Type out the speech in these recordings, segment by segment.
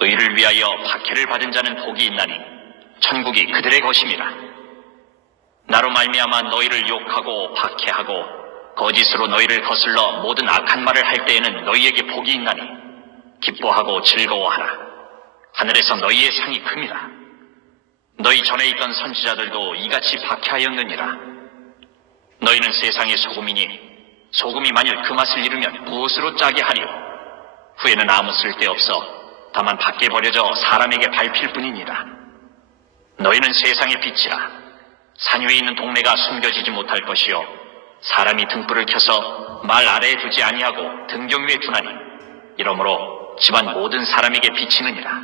의를 위하여 박해를 받은 자는 복이 있나니 천국이 그들의 것임이라. 나로 말미암아 너희를 욕하고 박해하고 거짓으로 너희를 거슬러 모든 악한 말을 할 때에는 너희에게 복이 있나니 기뻐하고 즐거워하라. 하늘에서 너희의 상이 큽니다. 너희 전에 있던 선지자들도 이같이 박해하였느니라. 너희는 세상의 소금이니 소금이 만일 그 맛을 잃으면 무엇으로 짜게 하리요? 후에는 아무 쓸데없어 다만 밖에 버려져 사람에게 밟힐 뿐이니라. 너희는 세상의 빛이라. 산 위에 있는 동네가 숨겨지지 못할 것이요 사람이 등불을 켜서 말 아래에 두지 아니하고 등경 위에 두나니 이러므로 집안 모든 사람에게 비치느니라.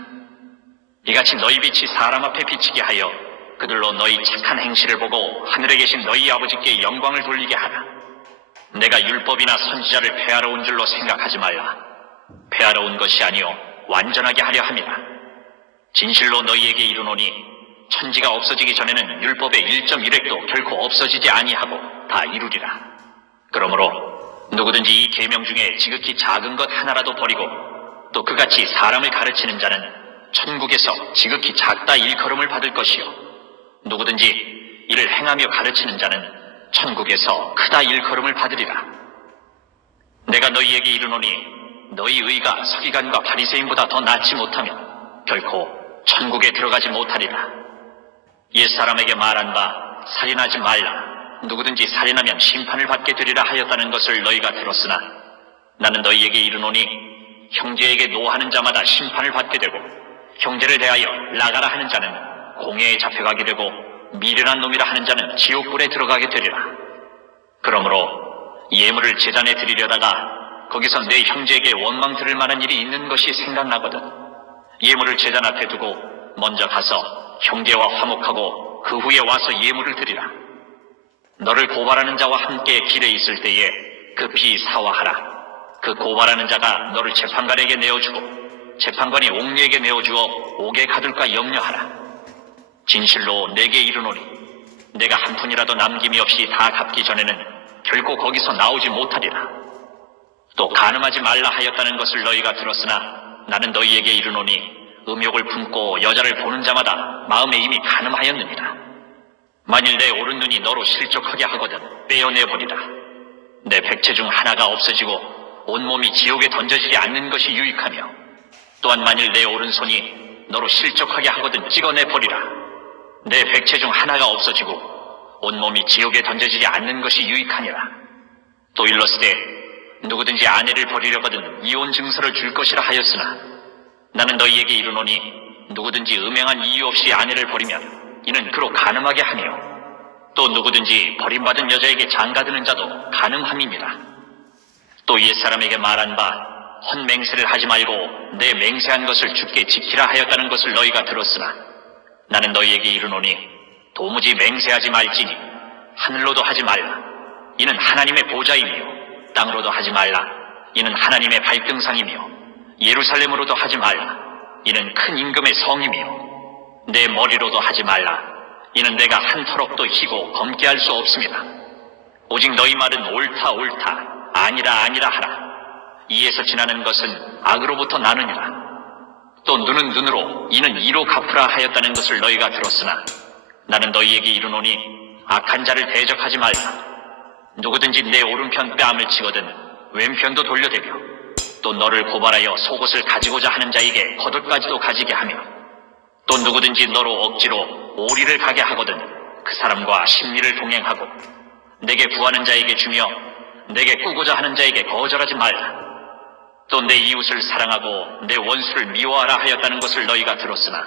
이같이 너희 빛이 사람 앞에 비치게 하여 그들로 너희 착한 행실을 보고 하늘에 계신 너희 아버지께 영광을 돌리게 하라. 내가 율법이나 선지자를 폐하러 온 줄로 생각하지 말라. 폐하러 온 것이 아니요 완전하게 하려 함이라. 진실로 너희에게 이르노니 천지가 없어지기 전에는 율법의 1.1획도 결코 없어지지 아니하고 다 이루리라. 그러므로 누구든지 이 계명 중에 지극히 작은 것 하나라도 버리고 또 그같이 사람을 가르치는 자는 천국에서 지극히 작다 일컬음을 받을 것이요 누구든지 이를 행하며 가르치는 자는 천국에서 크다 일컬음을 받으리라. 내가 너희에게 이르노니 너희 의가 서기관과 바리새인보다 더 낫지 못하면 결코 천국에 들어가지 못하리라. 옛사람에게 말한 바 살인하지 말라. 누구든지 살인하면 심판을 받게 되리라 하였다는 것을 너희가 들었으나 나는 너희에게 이르노니 형제에게 노하는 자마다 심판을 받게 되고 형제를 대하여 나가라 하는 자는 공회에 잡혀가게 되고 미련한 놈이라 하는 자는 지옥불에 들어가게 되리라. 그러므로 예물을 제단에 드리려다가 거기서 내 형제에게 원망 들을 만한 일이 있는 것이 생각나거든 예물을 제단 앞에 두고 먼저 가서 형제와 화목하고 그 후에 와서 예물을 드리라. 너를 고발하는 자와 함께 길에 있을 때에 급히 사화하라. 그 고발하는 자가 너를 재판관에게 내어주고 재판관이 옥리에게 내어주어 옥에 가둘까 염려하라. 진실로 내게 이르노니 내가 한 푼이라도 남김이 없이 다 갚기 전에는 결코 거기서 나오지 못하리라. 또 간음하지 말라 하였다는 것을 너희가 들었으나 나는 너희에게 이르노니 음욕을 품고 여자를 보는 자마다 마음에 이미 간음하였느니라. 만일 내 오른 눈이 너로 실족하게 하거든 빼어내버리라. 내 백체 중 하나가 없어지고 온몸이 지옥에 던져지지 않는 것이 유익하며 또한 만일 내 오른손이 너로 실족하게 하거든 찍어내버리라. 내 백체 중 하나가 없어지고 온몸이 지옥에 던져지지 않는 것이 유익하니라. 또 일렀으되 누구든지 아내를 버리려거든 이혼 증서를 줄 것이라 하였으나 나는 너희에게 이르노니 누구든지 음행한 이유 없이 아내를 버리면 이는 그로 간음하게 하며 또 누구든지 버림받은 여자에게 장가드는 자도 간음함이니라. 또 옛사람에게 말한 바 헛맹세를 하지 말고 내 맹세한 것을 주께 지키라 하였다는 것을 너희가 들었으나 나는 너희에게 이르노니 도무지 맹세하지 말지니 하늘로도 하지 말라. 이는 하나님의 보좌이며 땅으로도 하지 말라. 이는 하나님의 발등상이며 예루살렘으로도 하지 말라. 이는 큰 임금의 성이며 내 머리로도 하지 말라. 이는 내가 한 터럭도 희고 검게 할 수 없습니다. 오직 너희 말은 옳다 옳다 아니라 아니라 하라. 이에서 지나는 것은 악으로부터 나느니라. 또 눈은 눈으로 이는 이로 갚으라 하였다는 것을 너희가 들었으나 나는 너희에게 이르노니 악한 자를 대적하지 말라. 누구든지 내 오른편 뺨을 치거든 왼편도 돌려대며 또 너를 고발하여 속옷을 가지고자 하는 자에게 겉옷까지도 가지게 하며 또 누구든지 너로 억지로 오리를 가게 하거든 그 사람과 심리를 동행하고 내게 구하는 자에게 주며 내게 꾸고자 하는 자에게 거절하지 말라. 또 내 이웃을 사랑하고 내 원수를 미워하라 하였다는 것을 너희가 들었으나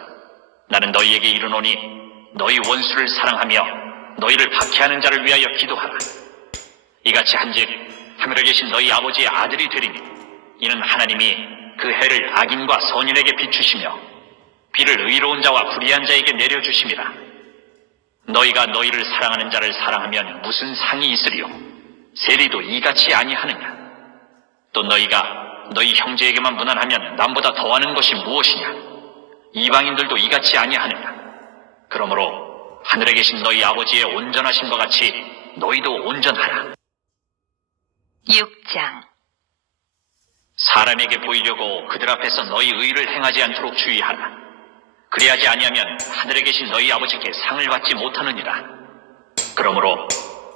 나는 너희에게 이르노니 너희 원수를 사랑하며 너희를 박해하는 자를 위하여 기도하라. 이같이 한즉 하늘에 계신 너희 아버지의 아들이 되리니 이는 하나님이 그 해를 악인과 선인에게 비추시며 비를 의로운 자와 불의한 자에게 내려주심이라. 너희가 너희를 사랑하는 자를 사랑하면 무슨 상이 있으리요? 세리도 이같이 아니하느냐? 또 너희가 너희 형제에게만 무난하면 남보다 더하는 것이 무엇이냐? 이방인들도 이같이 아니하느냐? 그러므로 하늘에 계신 너희 아버지의 온전하심과 같이 너희도 온전하라. 6장 사람에게 보이려고 그들 앞에서 너희 의를 행하지 않도록 주의하라. 그리하지 아니하면 하늘에 계신 너희 아버지께 상을 받지 못하느니라. 그러므로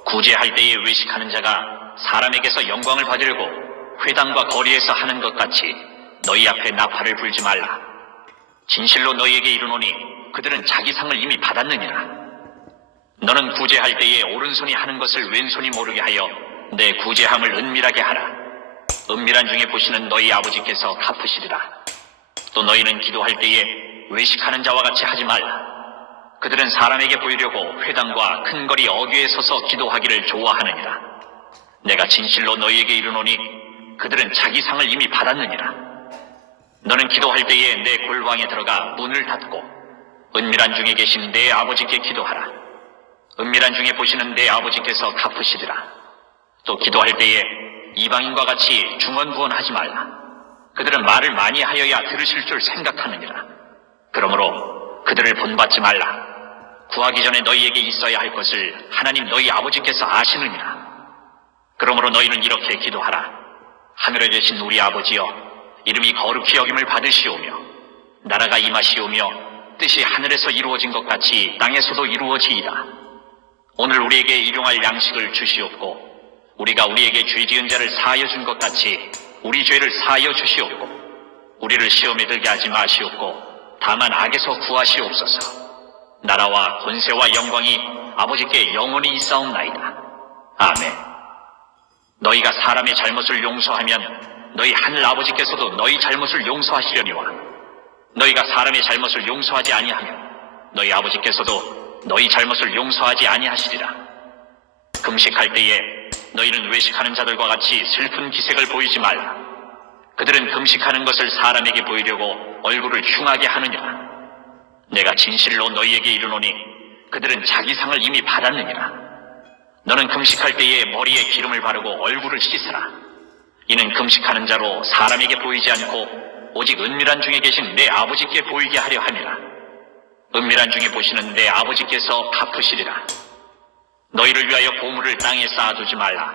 구제할 때에 외식하는 자가 사람에게서 영광을 받으려고 회당과 거리에서 하는 것 같이 너희 앞에 나팔을 불지 말라. 진실로 너희에게 이르노니 그들은 자기 상을 이미 받았느니라. 너는 구제할 때에 오른손이 하는 것을 왼손이 모르게 하여 내 구제함을 은밀하게 하라. 은밀한 중에 보시는 너희 아버지께서 갚으시리라. 또 너희는 기도할 때에 외식하는 자와 같이 하지 말라. 그들은 사람에게 보이려고 회당과 큰 거리 어귀에 서서 기도하기를 좋아하느니라. 내가 진실로 너희에게 이르노니 그들은 자기 상을 이미 받았느니라. 너는 기도할 때에 내 골방에 들어가 문을 닫고 은밀한 중에 계신 내 아버지께 기도하라. 은밀한 중에 보시는 내 아버지께서 갚으시리라. 또 기도할 때에 이방인과 같이 중언부언하지 말라. 그들은 말을 많이 하여야 들으실 줄 생각하느니라. 그러므로 그들을 본받지 말라. 구하기 전에 너희에게 있어야 할 것을 하나님 너희 아버지께서 아시느니라. 그러므로 너희는 이렇게 기도하라. 하늘에 계신 우리 아버지여, 이름이 거룩히 여김을 받으시오며 나라가 임하시오며 뜻이 하늘에서 이루어진 것 같이 땅에서도 이루어지이다. 오늘 우리에게 일용할 양식을 주시옵고 우리가 우리에게 죄 지은 자를 사하여 준 것 같이 우리 죄를 사하여 주시옵고 우리를 시험에 들게 하지 마시옵고 다만 악에서 구하시옵소서. 나라와 권세와 영광이 아버지께 영원히 있사옵나이다. 아멘. 너희가 사람의 잘못을 용서하면 너희 하늘 아버지께서도 너희 잘못을 용서하시려니와 너희가 사람의 잘못을 용서하지 아니하면 너희 아버지께서도 너희 잘못을 용서하지 아니하시리라. 금식할 때에 너희는 외식하는 자들과 같이 슬픈 기색을 보이지 말라. 그들은 금식하는 것을 사람에게 보이려고 얼굴을 흉하게 하느니라. 내가 진실로 너희에게 이르노니 그들은 자기 상을 이미 받았느니라. 너는 금식할 때에 머리에 기름을 바르고 얼굴을 씻으라. 이는 금식하는 자로 사람에게 보이지 않고 오직 은밀한 중에 계신 내 아버지께 보이게 하려 함이라. 은밀한 중에 보시는 내 아버지께서 갚으시리라. 너희를 위하여 보물을 땅에 쌓아두지 말라.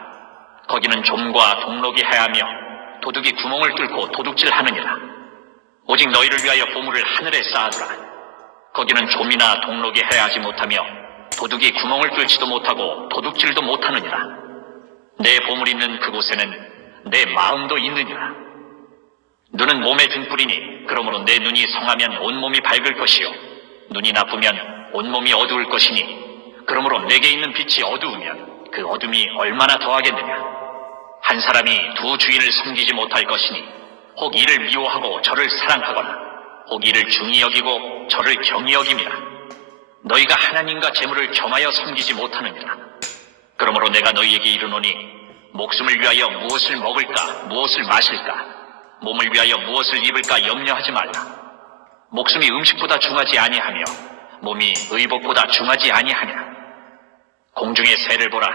거기는 좀과 동록이 해하며 도둑이 구멍을 뚫고 도둑질하느니라. 오직 너희를 위하여 보물을 하늘에 쌓아두라. 거기는 좀이나 동록이 해하지 못하며 도둑이 구멍을 뚫지도 못하고 도둑질도 못하느니라. 내 보물 있는 그곳에는 내 마음도 있느니라. 눈은 몸의 등불이니 그러므로 내 눈이 성하면 온몸이 밝을 것이요 눈이 나쁘면 온몸이 어두울 것이니 그러므로 내게 있는 빛이 어두우면 그 어둠이 얼마나 더하겠느냐. 한 사람이 두 주인을 섬기지 못할 것이니 혹 이를 미워하고 저를 사랑하거나 혹 이를 중히 여기고 저를 경히 여김이라. 너희가 하나님과 재물을 겸하여 섬기지 못하느니라. 그러므로 내가 너희에게 이르노니 목숨을 위하여 무엇을 먹을까 무엇을 마실까 몸을 위하여 무엇을 입을까 염려하지 말라. 목숨이 음식보다 중하지 아니하며 몸이 의복보다 중하지 아니하냐. 공중의 새를 보라.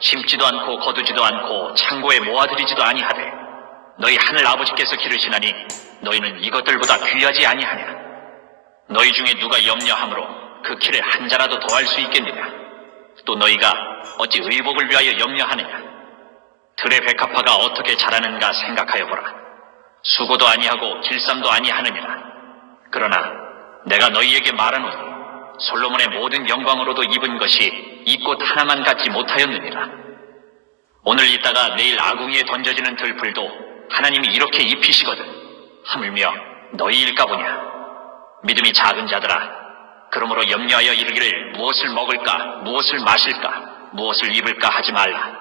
심지도 않고 거두지도 않고 창고에 모아들이지도 아니하되 너희 하늘 아버지께서 기르시나니 너희는 이것들보다 귀하지 아니하냐. 너희 중에 누가 염려함으로 그 키를 한 자라도 더할 수 있겠느냐. 또 너희가 어찌 의복을 위하여 염려하느냐. 들의 백합화가 어떻게 자라는가 생각하여 보라. 수고도 아니하고 길쌈도 아니하느니라. 그러나 내가 너희에게 말하노니 솔로몬의 모든 영광으로도 입은 것이 이 꽃 하나만 갖지 못하였느니라. 오늘 있다가 내일 아궁이에 던져지는 들풀도 하나님이 이렇게 입히시거든 하물며 너희일까 보냐. 믿음이 작은 자들아, 그러므로 염려하여 이르기를 무엇을 먹을까 무엇을 마실까 무엇을 입을까 하지 말라.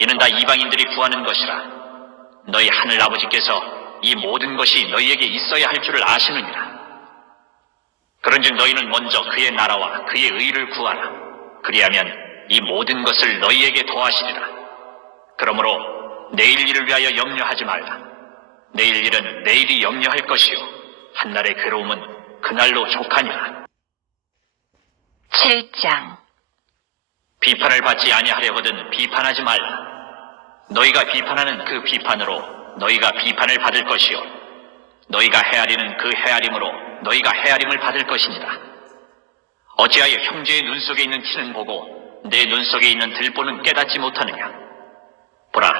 이는 다 이방인들이 구하는 것이라. 너희 하늘 아버지께서 이 모든 것이 너희에게 있어야 할 줄을 아시느니라. 그런즉 너희는 먼저 그의 나라와 그의 의를 구하라. 그리하면 이 모든 것을 너희에게 더하시리라. 그러므로 내일 일을 위하여 염려하지 말라. 내일 일은 내일이 염려할 것이요 한날의 괴로움은 그날로 족하니라. 7장. 비판을 받지 아니하려거든 비판하지 말라. 너희가 비판하는 그 비판으로 너희가 비판을 받을 것이요 너희가 헤아리는 그 헤아림으로 너희가 헤아림을 받을 것이니라. 어찌하여 형제의 눈 속에 있는 티는 보고 내 눈 속에 있는 들보는 깨닫지 못하느냐. 보라,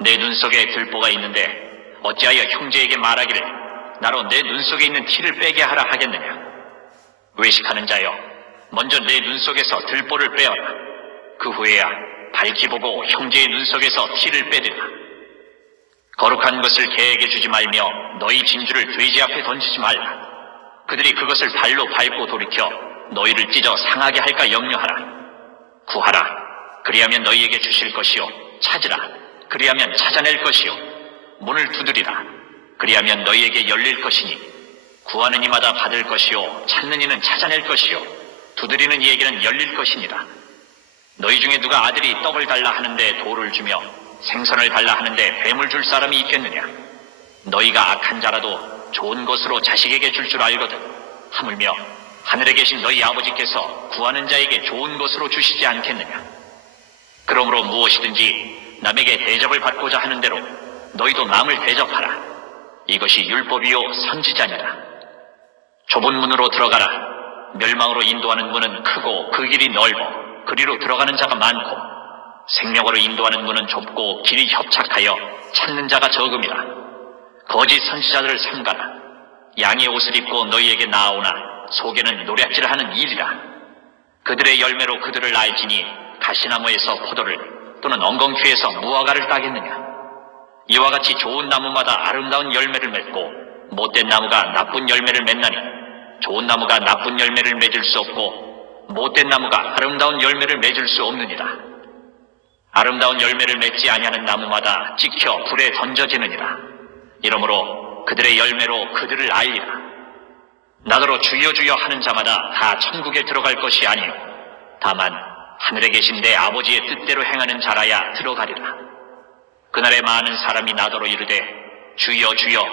내 눈 속에 들보가 있는데 어찌하여 형제에게 말하기를 나로 내 눈 속에 있는 티를 빼게 하라 하겠느냐? 외식하는 자여, 먼저 내 눈 속에서 들보를 빼어라. 그 후에야 밝히 보고 형제의 눈 속에서 티를 빼리라. 거룩한 것을 개에게 주지 말며 너희 진주를 돼지 앞에 던지지 말라. 그들이 그것을 발로 밟고 돌이켜 너희를 찢어 상하게 할까 염려하라. 구하라. 그리하면 너희에게 주실 것이요. 찾으라. 그리하면 찾아낼 것이요. 문을 두드리라. 그리하면 너희에게 열릴 것이니 구하는 이마다 받을 것이요. 찾는 이는 찾아낼 것이요. 두드리는 이에게는 열릴 것이니라. 너희 중에 누가 아들이 떡을 달라 하는데 돌을 주며 생선을 달라 하는데 뱀을 줄 사람이 있겠느냐? 너희가 악한 자라도 좋은 것으로 자식에게 줄 줄 알거든. 하물며 하늘에 계신 너희 아버지께서 구하는 자에게 좋은 것으로 주시지 않겠느냐? 그러므로 무엇이든지 남에게 대접을 받고자 하는 대로 너희도 남을 대접하라. 이것이 율법이요 선지자니라. 좁은 문으로 들어가라. 멸망으로 인도하는 문은 크고 그 길이 넓어 그리로 들어가는 자가 많고 생명으로 인도하는 문은 좁고 길이 협착하여 찾는 자가 적음이라. 거짓 선지자들을 삼가라. 양의 옷을 입고 너희에게 나아오나 속에는 노략질하는 일이라. 그들의 열매로 그들을 알지니 가시나무에서 포도를 또는 엉겅퀴에서 무화과를 따겠느냐? 이와 같이 좋은 나무마다 아름다운 열매를 맺고 못된 나무가 나쁜 열매를 맺나니 좋은 나무가 나쁜 열매를 맺을 수 없고 못된 나무가 아름다운 열매를 맺을 수 없느니라. 아름다운 열매를 맺지 아니하는 나무마다 찍혀 불에 던져지느니라. 이러므로 그들의 열매로 그들을 알리라. 나더러 주여 주여 하는 자마다 다 천국에 들어갈 것이 아니요 다만 하늘에 계신 내 아버지의 뜻대로 행하는 자라야 들어가리라. 그날에 많은 사람이 나더러 이르되 주여 주여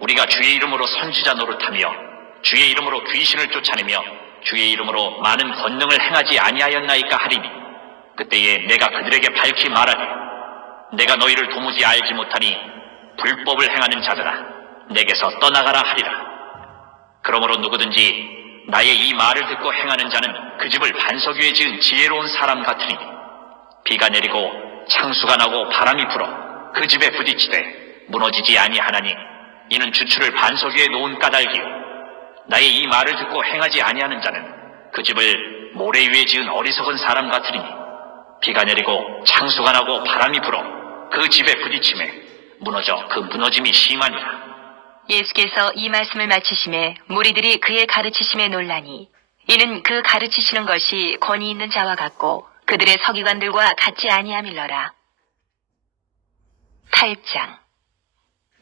우리가 주의 이름으로 선지자 노릇하며 주의 이름으로 귀신을 쫓아내며 주의 이름으로 많은 권능을 행하지 아니하였나이까 하리니 그때에 내가 그들에게 밝히 말하되 내가 너희를 도무지 알지 못하니 불법을 행하는 자들아 내게서 떠나가라 하리라. 그러므로 누구든지 나의 이 말을 듣고 행하는 자는 그 집을 반석 위에 지은 지혜로운 사람 같으니 비가 내리고 창수가 나고 바람이 불어 그 집에 부딪히되 무너지지 아니하나니 이는 주추를 반석 위에 놓은 까닭이요 나의 이 말을 듣고 행하지 아니하는 자는 그 집을 모래 위에 지은 어리석은 사람 같으니 비가 내리고 창수가 나고 바람이 불어 그 집에 부딪히매 무너져 그 무너짐이 심하니라. 예수께서 이 말씀을 마치심에 무리들이 그의 가르치심에 놀라니 이는 그 가르치시는 것이 권위 있는 자와 같고 그들의 서기관들과 같지 아니함일러라. 8장.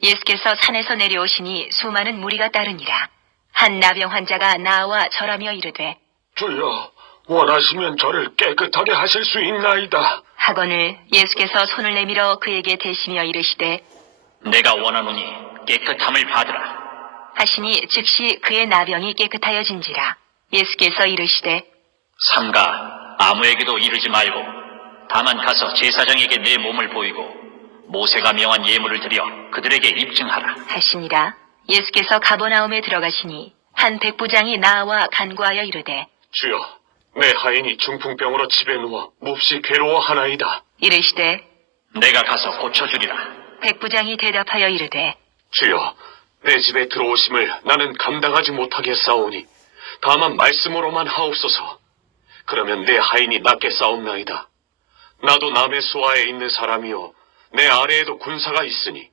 예수께서 산에서 내려오시니 수많은 무리가 따르니라. 한 나병 환자가 나와 절하며 이르되 주여, 원하시면 저를 깨끗하게 하실 수 있나이다. 하거늘 예수께서 손을 내밀어 그에게 대시며 이르시되 내가 원하노니 깨끗함을 받으라. 하시니 즉시 그의 나병이 깨끗하여진지라. 예수께서 이르시되 삼가 아무에게도 이르지 말고 다만 가서 제사장에게 내 몸을 보이고 모세가 명한 예물을 드려 그들에게 입증하라. 하시니라. 예수께서 가버나움에 들어가시니 한 백부장이 나와 간구하여 이르되 주여, 내 하인이 중풍병으로 집에 누워 몹시 괴로워하나이다. 이르시되 내가 가서 고쳐주리라. 백부장이 대답하여 이르되 주여, 내 집에 들어오심을 나는 감당하지 못하겠사오니 다만 말씀으로만 하옵소서. 그러면 내 하인이 낫게 싸움나이다. 나도 남의 수하에 있는 사람이요 내 아래에도 군사가 있으니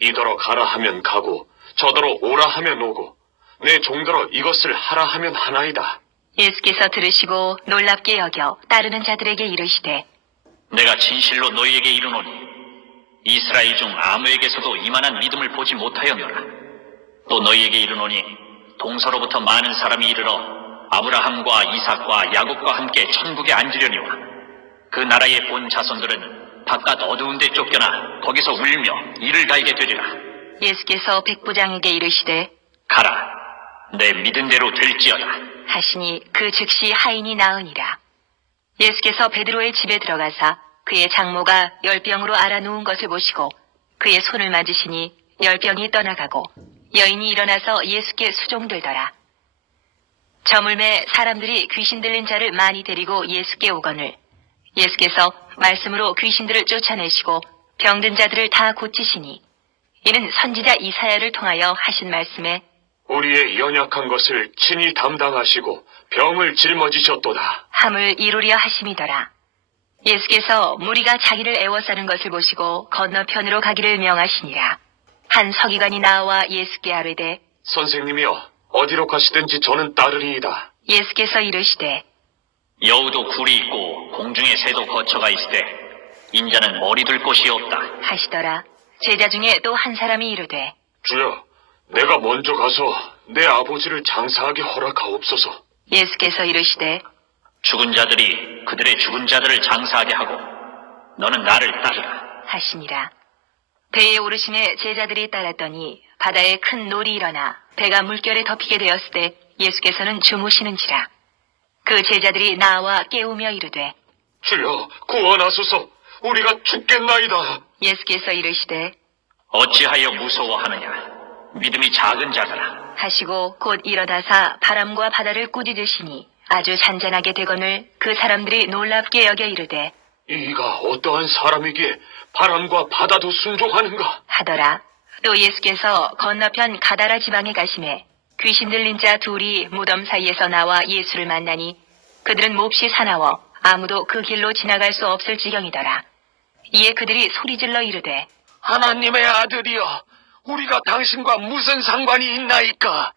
이더러 가라 하면 가고 저더러 오라 하면 오고 내 종더러 이것을 하라 하면 하나이다. 예수께서 들으시고 놀랍게 여겨 따르는 자들에게 이르시되 내가 진실로 너희에게 이르노니 이스라엘 중 아무에게서도 이만한 믿음을 보지 못하였노라. 또 너희에게 이르노니 동서로부터 많은 사람이 이르러 아브라함과 이삭과 야곱과 함께 천국에 앉으려니와 그 나라의 본 자손들은 바깥 어두운 데 쫓겨나 거기서 울며 이를 갈게 되리라. 예수께서 백부장에게 이르시되 가라. 내 믿은 대로 될지어다. 하시니 그 즉시 하인이 나으니라. 예수께서 베드로의 집에 들어가사 그의 장모가 열병으로 앓아 누운 것을 보시고 그의 손을 만지시니 열병이 떠나가고 여인이 일어나서 예수께 수종들더라. 저물매 사람들이 귀신 들린 자를 많이 데리고 예수께 오거늘 예수께서 말씀으로 귀신들을 쫓아내시고 병든 자들을 다 고치시니 이는 선지자 이사야를 통하여 하신 말씀에 우리의 연약한 것을 친히 담당하시고 병을 짊어지셨도다. 함을 이루려 하심이더라. 예수께서 무리가 자기를 애워싸는 것을 보시고 건너편으로 가기를 명하시니라. 한 서기관이 나와 예수께 아뢰되 선생님이여, 어디로 가시든지 저는 따르리이다. 예수께서 이르시되 여우도 굴이 있고 공중의 새도 거처가 있으되 인자는 머리 둘 곳이 없다. 하시더라. 제자 중에 또 한 사람이 이르되 주여, 내가 먼저 가서 내 아버지를 장사하게 허락하옵소서. 예수께서 이르시되 죽은 자들이 그들의 죽은 자들을 장사하게 하고 너는 나를 따르라. 하시니라. 배에 오르심에 제자들이 따랐더니 바다에 큰 놀이 일어나 배가 물결에 덮이게 되었을 때 예수께서는 주무시는지라. 그 제자들이 나와 깨우며 이르되 주여, 구원하소서. 우리가 죽겠나이다. 예수께서 이르시되 어찌하여 무서워하느냐. 믿음이 작은 자들아. 하시고 곧 일어나사 바람과 바다를 꾸짖으시니 아주 잔잔하게 되거늘 그 사람들이 놀랍게 여겨 이르되 이가 어떠한 사람이기에 바람과 바다도 순종하는가? 하더라. 또 예수께서 건너편 가다라 지방에 가심에 귀신 들린 자 둘이 무덤 사이에서 나와 예수를 만나니 그들은 몹시 사나워 아무도 그 길로 지나갈 수 없을 지경이더라. 이에 그들이 소리질러 이르되 하나님의 아들이여, 우리가 당신과 무슨 상관이 있나이까?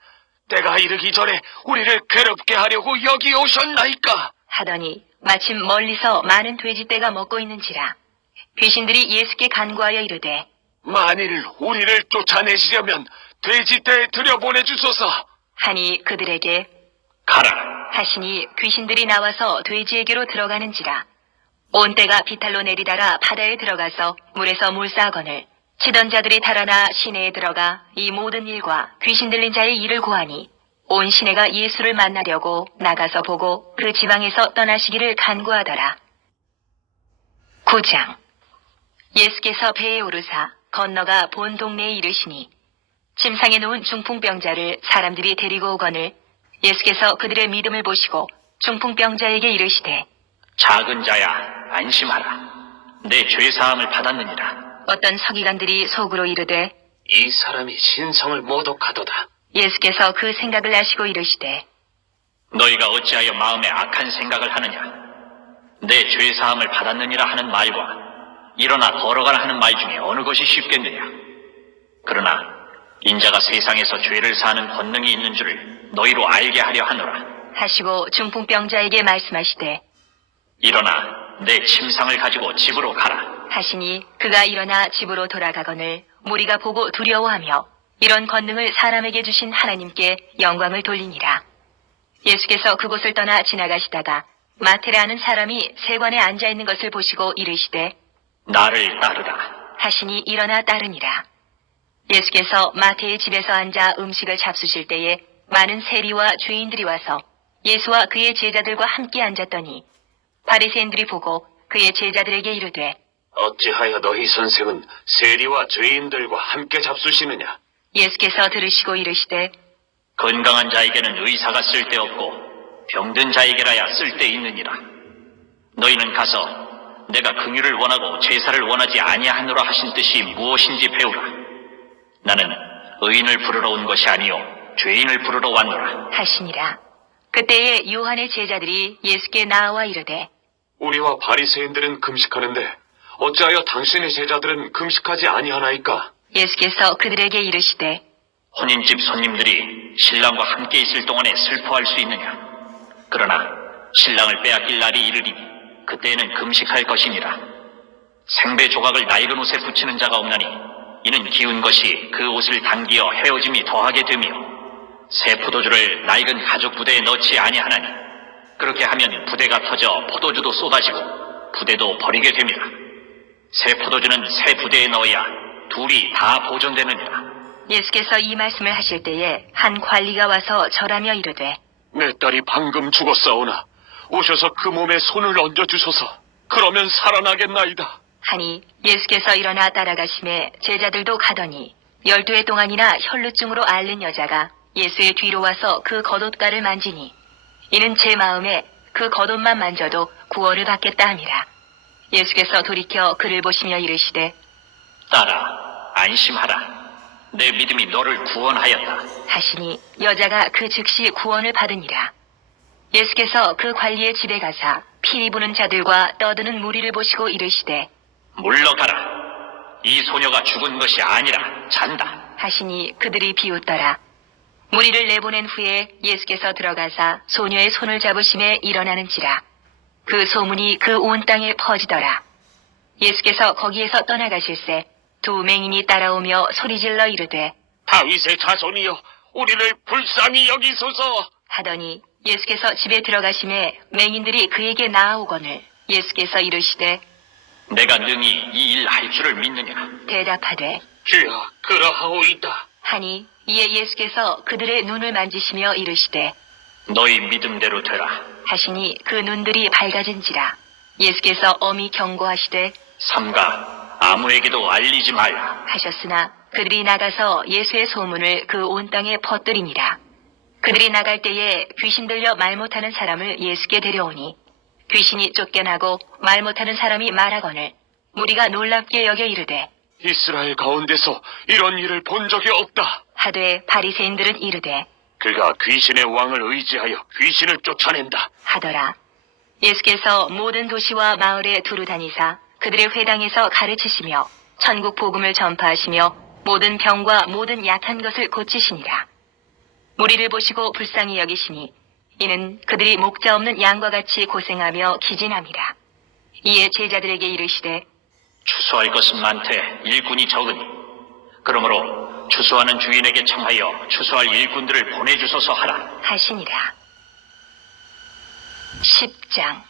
때가 이르기 전에 우리를 괴롭게 하려고 여기 오셨나이까? 하더니 마침 멀리서 많은 돼지떼가 먹고 있는지라. 귀신들이 예수께 간구하여 이르되 만일 우리를 쫓아내시려면 돼지떼에 들여보내주소서. 하니 그들에게 가라. 하시니 귀신들이 나와서 돼지에게로 들어가는지라. 온 떼가 비탈로 내리다가 바다에 들어가서 물에서 물싸거늘 치던 자들이 달아나 시내에 들어가 이 모든 일과 귀신 들린 자의 일을 고하니 온 시내가 예수를 만나려고 나가서 보고 그 지방에서 떠나시기를 간구하더라. 9장. 예수께서 배에 오르사 건너가 본 동네에 이르시니 침상에 누운 중풍병자를 사람들이 데리고 오거늘 예수께서 그들의 믿음을 보시고 중풍병자에게 이르시되 작은 자야, 안심하라. 내 죄사함을 받았느니라. 어떤 서기관들이 속으로 이르되 이 사람이 신성을 모독하도다. 예수께서 그 생각을 아시고 이르시되 너희가 어찌하여 마음에 악한 생각을 하느냐. 내 죄사함을 받았느니라 하는 말과 일어나 걸어가라 하는 말 중에 어느 것이 쉽겠느냐. 그러나 인자가 세상에서 죄를 사하는 권능이 있는 줄을 너희로 알게 하려 하노라. 하시고 중풍병자에게 말씀하시되 일어나 내 침상을 가지고 집으로 가라. 하시니 그가 일어나 집으로 돌아가거늘 무리가 보고 두려워하며 이런 권능을 사람에게 주신 하나님께 영광을 돌리니라. 예수께서 그곳을 떠나 지나가시다가 마테라는 사람이 세관에 앉아있는 것을 보시고 이르시되 나를 따르라. 하시니 일어나 따르니라. 예수께서 마태의 집에서 앉아 음식을 잡수실 때에 많은 세리와 죄인들이 와서 예수와 그의 제자들과 함께 앉았더니 바리새인들이 보고 그의 제자들에게 이르되 어찌하여 너희 선생은 세리와 죄인들과 함께 잡수시느냐? 예수께서 들으시고 이르시되 건강한 자에게는 의사가 쓸데없고 병든 자에게라야 쓸데있느니라. 너희는 가서 내가 긍휼을 원하고 제사를 원하지 아니하노라 하신 뜻이 무엇인지 배우라. 나는 의인을 부르러 온 것이 아니요 죄인을 부르러 왔노라. 하시니라. 그때에 요한의 제자들이 예수께 나와 이르되 우리와 바리새인들은 금식하는데 어찌하여 당신의 제자들은 금식하지 아니하나이까? 예수께서 그들에게 이르시되 혼인집 손님들이 신랑과 함께 있을 동안에 슬퍼할 수 있느냐. 그러나 신랑을 빼앗길 날이 이르리니 그때에는 금식할 것이니라. 생배 조각을 낡은 옷에 붙이는 자가 없나니 이는 기운 것이 그 옷을 당기어 헤어짐이 더하게 되며 새 포도주를 낡은 가죽 부대에 넣지 아니하나니 그렇게 하면 부대가 터져 포도주도 쏟아지고 부대도 버리게 됩니다. 새 포도주는 새 부대에 넣어야 둘이 다 보존되느니라. 예수께서 이 말씀을 하실 때에 한 관리가 와서 절하며 이르되 내 딸이 방금 죽었사오나 오셔서 그 몸에 손을 얹어주소서. 그러면 살아나겠나이다. 하니 예수께서 일어나 따라가심에 제자들도 가더니 12해 동안이나 혈루증으로 앓는 여자가 예수의 뒤로 와서 그 겉옷가를 만지니 이는 제 마음에 그 겉옷만 만져도 구원을 받겠다 함이라. 예수께서 돌이켜 그를 보시며 이르시되 딸아, 안심하라. 내 믿음이 너를 구원하였다. 하시니 여자가 그 즉시 구원을 받으니라. 예수께서 그 관리의 집에 가사 피리 부는 자들과 떠드는 무리를 보시고 이르시되 물러가라. 이 소녀가 죽은 것이 아니라 잔다. 하시니 그들이 비웃더라. 무리를 내보낸 후에 예수께서 들어가사 소녀의 손을 잡으심에 일어나는지라. 그 소문이 그 온 땅에 퍼지더라. 예수께서 거기에서 떠나가실새 두 맹인이 따라오며 소리질러 이르되 다윗의 자손이여, 우리를 불쌍히 여기소서. 하더니 예수께서 집에 들어가심에 맹인들이 그에게 나아오거늘 예수께서 이르시되 내가 능히 이 일 할 줄을 믿느냐. 대답하되 주여, 그러하오이다. 하니 이에 예수께서 그들의 눈을 만지시며 이르시되 너희 믿음대로 되라. 하시니 그 눈들이 밝아진지라. 예수께서 엄히 경고하시되 삼가 아무에게도 알리지 말라. 하셨으나 그들이 나가서 예수의 소문을 그 온 땅에 퍼뜨리니라. 그들이 나갈 때에 귀신 들려 말 못하는 사람을 예수께 데려오니 귀신이 쫓겨나고 말 못하는 사람이 말하거늘 무리가 놀랍게 여겨 이르되 이스라엘 가운데서 이런 일을 본 적이 없다. 하되 바리새인들은 이르되 그가 귀신의 왕을 의지하여 귀신을 쫓아낸다. 하더라. 예수께서 모든 도시와 마을에 두루 다니사 그들의 회당에서 가르치시며 천국 복음을 전파하시며 모든 병과 모든 약한 것을 고치시니라. 무리를 보시고 불쌍히 여기시니 이는 그들이 목자 없는 양과 같이 고생하며 기진함이라. 이에 제자들에게 이르시되 추수할 것은 많되 일꾼이 적으니 그러므로 추수하는 주인에게 청하여 추수할 일꾼들을 보내주소서 하라. 하시니라. 10장.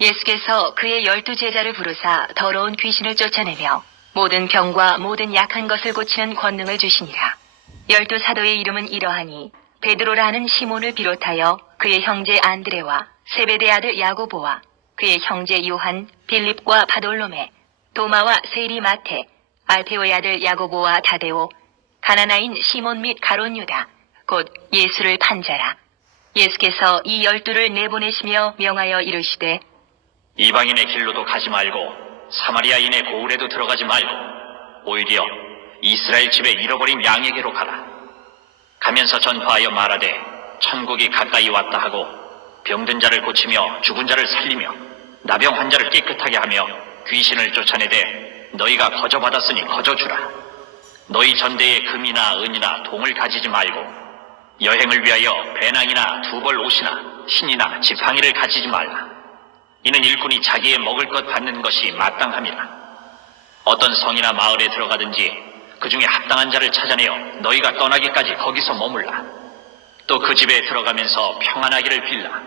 예수께서 그의 12제자를 부르사 더러운 귀신을 쫓아내며 모든 병과 모든 약한 것을 고치는 권능을 주시니라. 12사도의 이름은 이러하니 베드로라 하는 시몬을 비롯하여 그의 형제 안드레와 세베대 아들 야고보와 그의 형제 요한, 빌립과 바돌로메, 도마와 세리 마테, 알페오의 아들 야고보와 다데오, 가나나인 시몬 및 가론 유다, 곧 예수를 판자라. 예수께서 이 12를 내보내시며 명하여 이르시되 이방인의 길로도 가지 말고 사마리아인의 고을에도 들어가지 말고 오히려 이스라엘 집에 잃어버린 양에게로 가라. 가면서 전파하여 말하되 천국이 가까이 왔다 하고 병든 자를 고치며 죽은 자를 살리며 나병 환자를 깨끗하게 하며 귀신을 쫓아내되 너희가 거저받았으니 거저주라. 너희 전대에 금이나 은이나 동을 가지지 말고 여행을 위하여 배낭이나 두벌 옷이나 신이나 지팡이를 가지지 말라. 이는 일꾼이 자기의 먹을 것 받는 것이 마땅함이라. 어떤 성이나 마을에 들어가든지 그 중에 합당한 자를 찾아내어 너희가 떠나기까지 거기서 머물라. 또 그 집에 들어가면서 평안하기를 빌라.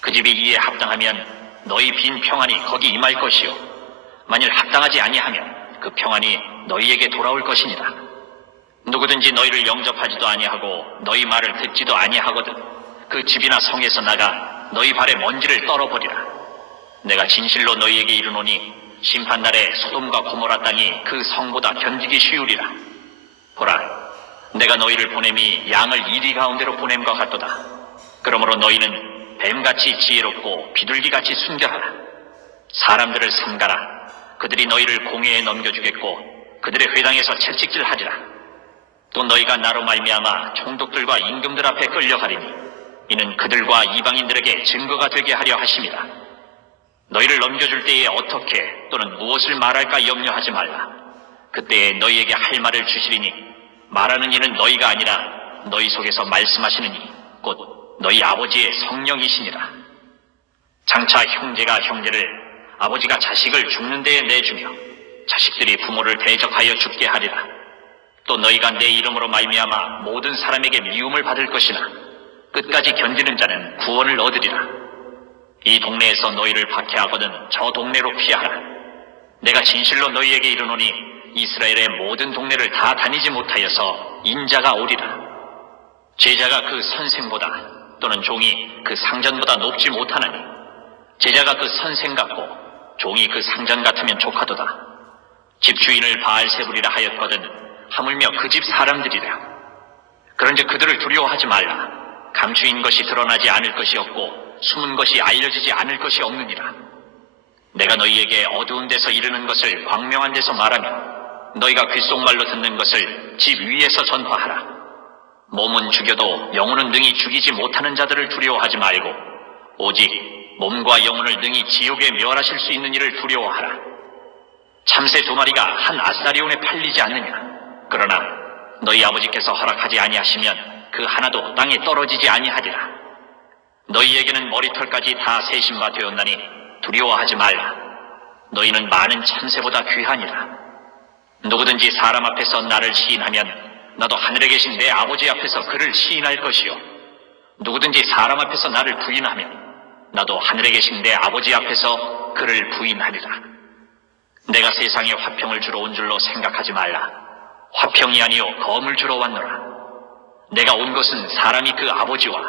그 집이 이에 합당하면 너희 빈 평안이 거기 임할 것이요 만일 합당하지 아니하면 그 평안이 너희에게 돌아올 것이니라. 누구든지 너희를 영접하지도 아니하고 너희 말을 듣지도 아니하거든 그 집이나 성에서 나가 너희 발에 먼지를 떨어버리라. 내가 진실로 너희에게 이르노니 심판날에 소돔과 고모라 땅이 그 성보다 견디기 쉬우리라. 보라, 내가 너희를 보냄이 양을 이리 가운데로 보냄과 같도다. 그러므로 너희는 뱀같이 지혜롭고 비둘기같이 순결하라. 사람들을 삼가라. 그들이 너희를 공회에 넘겨주겠고 그들의 회당에서 채찍질하리라. 또 너희가 나로 말미암아 총독들과 임금들 앞에 끌려가리니 이는 그들과 이방인들에게 증거가 되게 하려 하심이라. 너희를 넘겨줄 때에 어떻게 또는 무엇을 말할까 염려하지 말라. 그때에 너희에게 할 말을 주시리니 말하는 이는 너희가 아니라 너희 속에서 말씀하시는 이 곧 너희 아버지의 성령이시니라. 장차 형제가 형제를 아버지가 자식을 죽는 데에 내주며 자식들이 부모를 대적하여 죽게 하리라. 또 너희가 내 이름으로 말미암아 모든 사람에게 미움을 받을 것이나 끝까지 견디는 자는 구원을 얻으리라. 이 동네에서 너희를 박해하거든 저 동네로 피하라. 내가 진실로 너희에게 이르노니 이스라엘의 모든 동네를 다 다니지 못하여서 인자가 오리라. 제자가 그 선생보다 또는 종이 그 상전보다 높지 못하나니 제자가 그 선생 같고 종이 그 상전 같으면 족하도다. 집주인을 바알세불이라 하였거든 하물며 그 집 사람들이라. 그런즉 그들을 두려워하지 말라. 감추인 것이 드러나지 않을 것이 없고 숨은 것이 알려지지 않을 것이 없느니라. 내가 너희에게 어두운 데서 이르는 것을 광명한 데서 말하며 너희가 귓속말로 듣는 것을 집 위에서 전파하라. 몸은 죽여도 영혼은 능히 죽이지 못하는 자들을 두려워하지 말고 오직 몸과 영혼을 능히 지옥에 멸하실 수 있는 이를 두려워하라. 참새 2마리가 한 아사리온에 팔리지 않느냐. 그러나 너희 아버지께서 허락하지 아니하시면 그 하나도 땅에 떨어지지 아니하리라. 너희에게는 머리털까지 다 세신 바 되었나니 두려워하지 말라. 너희는 많은 참새보다 귀하니라. 누구든지 사람 앞에서 나를 시인하면 나도 하늘에 계신 내 아버지 앞에서 그를 시인할 것이요. 누구든지 사람 앞에서 나를 부인하면 나도 하늘에 계신 내 아버지 앞에서 그를 부인하리라. 내가 세상에 화평을 주러 온 줄로 생각하지 말라. 화평이 아니요 검을 주러 왔노라. 내가 온 것은 사람이 그 아버지와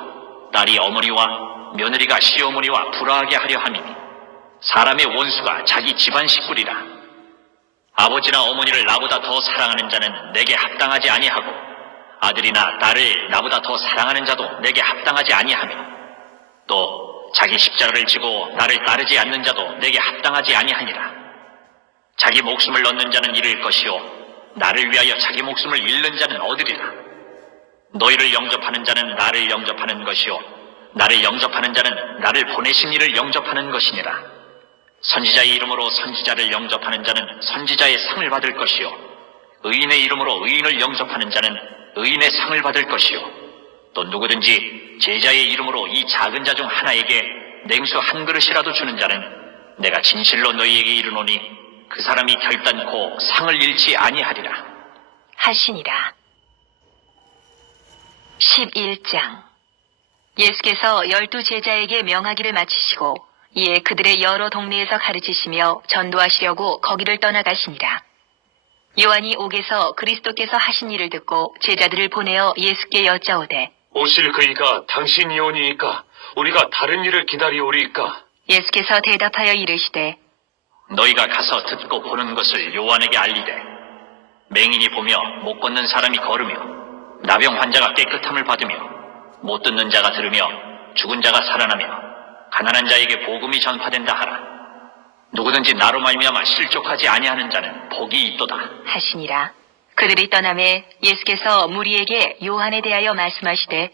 딸이 어머니와 며느리가 시어머니와 불화하게 하려 함이니 사람의 원수가 자기 집안 식구리라. 아버지나 어머니를 나보다 더 사랑하는 자는 내게 합당하지 아니하고 아들이나 딸을 나보다 더 사랑하는 자도 내게 합당하지 아니하며 또 자기 십자가를 지고 나를 따르지 않는 자도 내게 합당하지 아니하니라. 자기 목숨을 얻는 자는 잃을 것이요 나를 위하여 자기 목숨을 잃는 자는 얻으리라. 너희를 영접하는 자는 나를 영접하는 것이요 나를 영접하는 자는 나를 보내신 이를 영접하는 것이니라. 선지자의 이름으로 선지자를 영접하는 자는 선지자의 상을 받을 것이요 의인의 이름으로 의인을 영접하는 자는 의인의 상을 받을 것이요 또 누구든지 제자의 이름으로 이 작은 자 중 하나에게 냉수 한 그릇이라도 주는 자는 내가 진실로 너희에게 이르노니 그 사람이 결단코 상을 잃지 아니하리라. 하시니라. 11장. 예수께서 12제자에게 명하기를 마치시고 이에 그들의 여러 동네에서 가르치시며 전도하시려고 거기를 떠나가시니라. 요한이 옥에서 그리스도께서 하신 일을 듣고 제자들을 보내어 예수께 여짜오되 오실 그이가 당신이오니이까 우리가 다른 일을 기다리오리이까. 예수께서 대답하여 이르시되 너희가 가서 듣고 보는 것을 요한에게 알리되 맹인이 보며 못 걷는 사람이 걸으며 나병 환자가 깨끗함을 받으며 못 듣는 자가 들으며 죽은 자가 살아나며 가난한 자에게 복음이 전파된다 하라. 누구든지 나로 말미암아 실족하지 아니하는 자는 복이 있도다. 하시니라. 그들이 떠나매 예수께서 무리에게 요한에 대하여 말씀하시되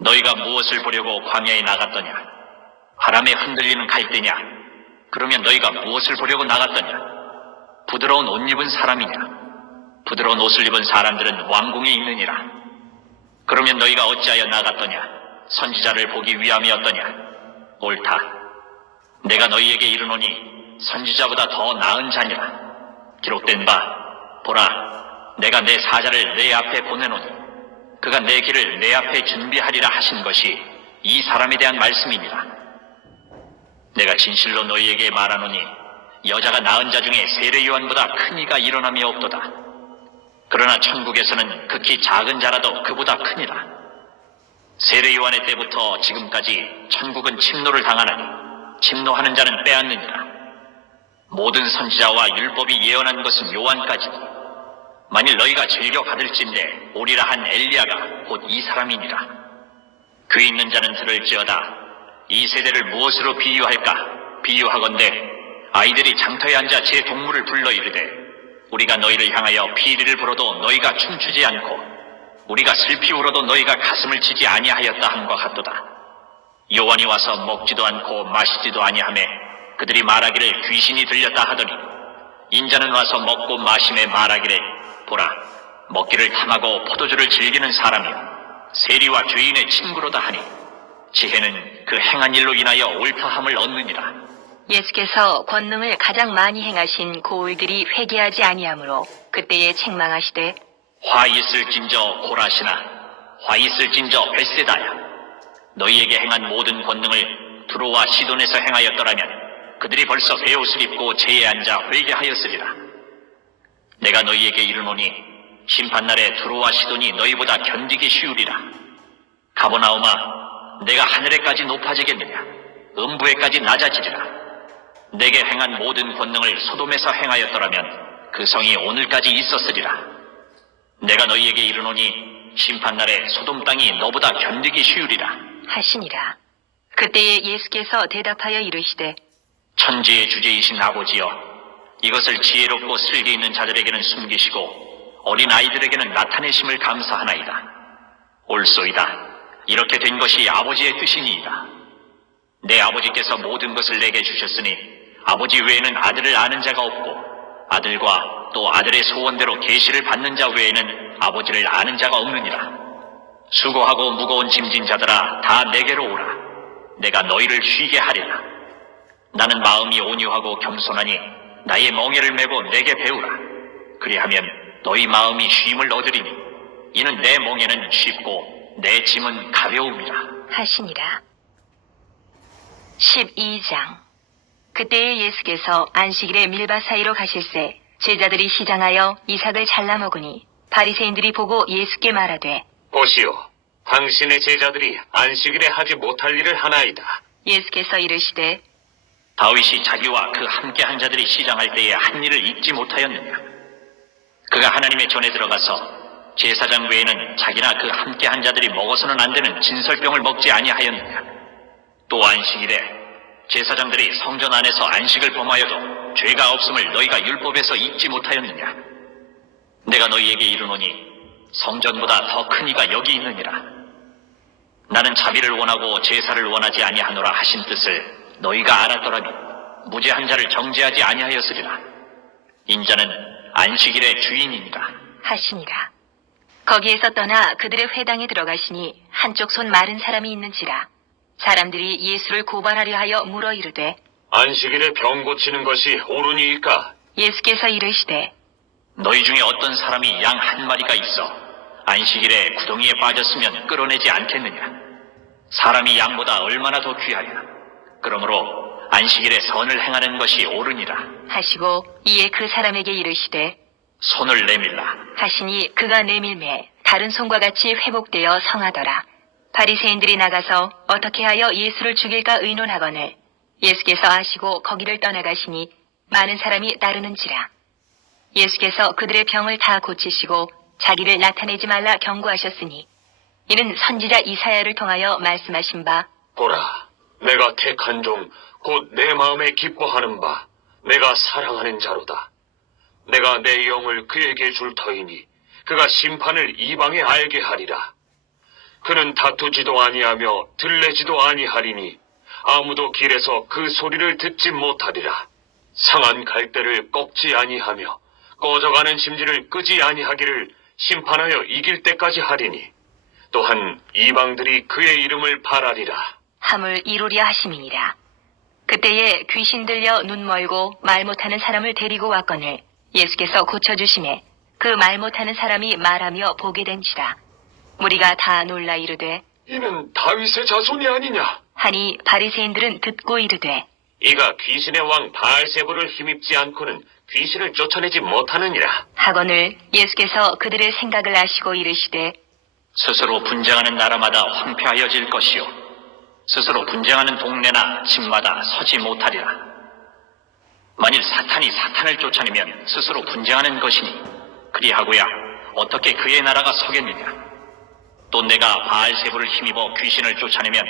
너희가 무엇을 보려고 광야에 나갔더냐? 바람에 흔들리는 갈대냐? 그러면 너희가 무엇을 보려고 나갔더냐? 부드러운 옷 입은 사람이냐? 부드러운 옷을 입은 사람들은 왕궁에 있느니라. 그러면 너희가 어찌하여 나갔더냐? 선지자를 보기 위함이었더냐? 옳다. 내가 너희에게 이르노니 선지자보다 더 나은 자니라. 기록된 바 보라 내가 내 사자를 내 앞에 보내노니 그가 내 길을 내 앞에 준비하리라 하신 것이 이 사람에 대한 말씀이니라. 내가 진실로 너희에게 말하노니 여자가 낳은 자 중에 세례 요한보다 큰 이가 일어남이 없도다. 그러나 천국에서는 극히 작은 자라도 그보다 크니라. 세례 요한의 때부터 지금까지 천국은 침노를 당하나니 침노하는 자는 빼앗느니라. 모든 선지자와 율법이 예언한 것은 요한까지니 만일 너희가 즐겨 받을진대 오리라 한 엘리야가 곧 이 사람이니라. 귀 있는 자는 들을지어다. 이 세대를 무엇으로 비유할까? 비유하건대 아이들이 장터에 앉아 제 동물을 불러 이르되 우리가 너희를 향하여 피리를 불어도 너희가 춤추지 않고 우리가 슬피 울어도 너희가 가슴을 치지 아니하였다 함과 같도다. 요한이 와서 먹지도 않고 마시지도 아니하매 그들이 말하기를 귀신이 들렸다 하더니 인자는 와서 먹고 마심에 말하기를 보라 먹기를 탐하고 포도주를 즐기는 사람이요 세리와 죄인의 친구로다 하니 지혜는 그 행한 일로 인하여 옳다함을 얻느니라. 예수께서 권능을 가장 많이 행하신 고울들이 회개하지 아니하므로 그때에 책망하시되 화 있을진저 고라시나 화 있을진저 벳세다야. 너희에게 행한 모든 권능을 두로와 시돈에서 행하였더라면 그들이 벌써 베옷을 입고 제에 앉아 회개하였으리라. 내가 너희에게 이르노니 심판날에 두로와 시돈이 너희보다 견디기 쉬우리라. 가버나움아 내가 하늘에까지 높아지겠느냐? 음부에까지 낮아지리라. 내게 행한 모든 권능을 소돔에서 행하였더라면 그 성이 오늘까지 있었으리라. 내가 너희에게 이르노니 심판날에 소돔 땅이 너보다 견디기 쉬우리라. 하시니라. 그때에 예수께서 대답하여 이르시되 천지의 주제이신 아버지여 이것을 지혜롭고 슬기 있는 자들에게는 숨기시고 어린 아이들에게는 나타내심을 감사하나이다. 옳소이다. 이렇게 된 것이 아버지의 뜻이니이다. 내 아버지께서 모든 것을 내게 주셨으니 아버지 외에는 아들을 아는 자가 없고 아들과 또 아들의 소원대로 계시를 받는 자 외에는 아버지를 아는 자가 없느니라. 수고하고 무거운 짐진 자들아 다 내게로 오라. 내가 너희를 쉬게 하리라. 나는 마음이 온유하고 겸손하니 나의 멍에를 메고 내게 배우라. 그리하면 너희 마음이 쉼을 얻으리니 이는 내 멍에는 쉽고 내 짐은 가벼움이라. 하시니라. 12장. 그때에 예수께서 안식일에 밀밭 사이로 가실새 제자들이 시장하여 이삭을 잘라 먹으니 바리새인들이 보고 예수께 말하되 보시오, 당신의 제자들이 안식일에 하지 못할 일을 하나이다. 예수께서 이르시되 다윗이 자기와 그 함께한 자들이 시장할 때에 한 일을 잊지 못하였느냐? 그가 하나님의 전에 들어가서 제사장 외에는 자기나 그 함께한 자들이 먹어서는 안 되는 진설병을 먹지 아니하였느냐? 또 안식일에 제사장들이 성전 안에서 안식을 범하여도 죄가 없음을 너희가 율법에서 잊지 못하였느냐? 내가 너희에게 이르노니 성전보다 더 큰 이가 여기 있느니라. 나는 자비를 원하고 제사를 원하지 아니하노라 하신 뜻을 너희가 알았더라면 무죄한 자를 정죄하지 아니하였으리라. 인자는 안식일의 주인이니라. 하시니라. 거기에서 떠나 그들의 회당에 들어가시니 한쪽 손 마른 사람이 있는지라. 사람들이 예수를 고발하려 하여 물어 이르되 안식일에 병 고치는 것이 옳으니까? 예수께서 이르시되 너희 중에 어떤 사람이 양 한 마리가 있어 안식일에 구덩이에 빠졌으면 끌어내지 않겠느냐? 사람이 양보다 얼마나 더 귀하냐? 그러므로 안식일에 선을 행하는 것이 옳으니라. 하시고 이에 그 사람에게 이르시되 손을 내밀라. 하시니 그가 내밀매 다른 손과 같이 회복되어 성하더라. 바리새인들이 나가서 어떻게 하여 예수를 죽일까 의논하거늘 예수께서 아시고 거기를 떠나가시니 많은 사람이 따르는지라. 예수께서 그들의 병을 다 고치시고 자기를 나타내지 말라 경고하셨으니 이는 선지자 이사야를 통하여 말씀하신 바 보라, 내가 택한 종, 곧 내 마음에 기뻐하는 바, 내가 사랑하는 자로다. 내가 내 영을 그에게 줄 터이니 그가 심판을 이방에 알게 하리라. 그는 다투지도 아니하며 들레지도 아니하리니 아무도 길에서 그 소리를 듣지 못하리라. 상한 갈대를 꺾지 아니하며 꺼져가는 심지를 끄지 아니하기를 심판하여 이길 때까지 하리니 또한 이방들이 그의 이름을 바라리라. 함을 이루려 하심이니라. 그때에 귀신 들려 눈 멀고 말 못하는 사람을 데리고 왔거늘 예수께서 고쳐주심에 그 말 못하는 사람이 말하며 보게 된지라. 무리가 다 놀라 이르되 이는 다윗의 자손이 아니냐? 하니 바리새인들은 듣고 이르되 이가 귀신의 왕 바알세부를 힘입지 않고는 귀신을 쫓아내지 못하느니라. 하거늘 예수께서 그들의 생각을 아시고 이르시되 스스로 분쟁하는 나라마다 황폐하여질 것이요 스스로 분쟁하는 동네나 집마다 서지 못하리라. 만일 사탄이 사탄을 쫓아내면 스스로 분쟁하는 것이니 그리하고야 어떻게 그의 나라가 서겠느냐? 또 내가 바알세부를 힘입어 귀신을 쫓아내면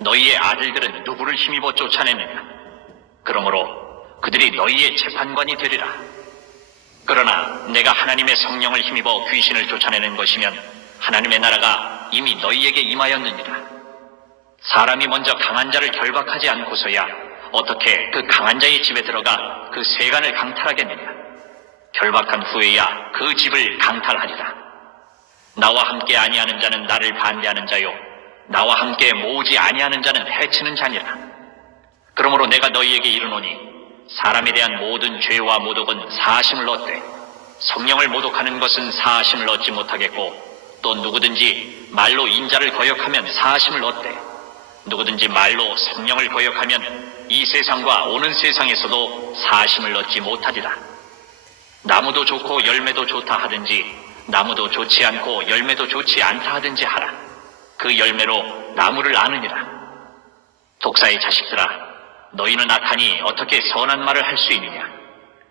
너희의 아들들은 누구를 힘입어 쫓아내느냐? 그러므로 그들이 너희의 재판관이 되리라. 그러나 내가 하나님의 성령을 힘입어 귀신을 쫓아내는 것이면 하나님의 나라가 이미 너희에게 임하였느니라. 사람이 먼저 강한 자를 결박하지 않고서야 어떻게 그 강한 자의 집에 들어가 그 세간을 강탈하겠느냐? 결박한 후에야 그 집을 강탈하리라. 나와 함께 아니하는 자는 나를 반대하는 자요 나와 함께 모으지 아니하는 자는 해치는 자니라. 그러므로 내가 너희에게 이르노니 사람에 대한 모든 죄와 모독은 사하심을 얻되 성령을 모독하는 것은 사하심을 얻지 못하겠고 또 누구든지 말로 인자를 거역하면 사하심을 얻되 누구든지 말로 성령을 거역하면 이 세상과 오는 세상에서도 사하심을 얻지 못하리라. 나무도 좋고 열매도 좋다 하든지 나무도 좋지 않고 열매도 좋지 않다 하든지 하라. 그 열매로 나무를 아느니라. 독사의 자식들아, 너희는 악하니 어떻게 선한 말을 할 수 있느냐?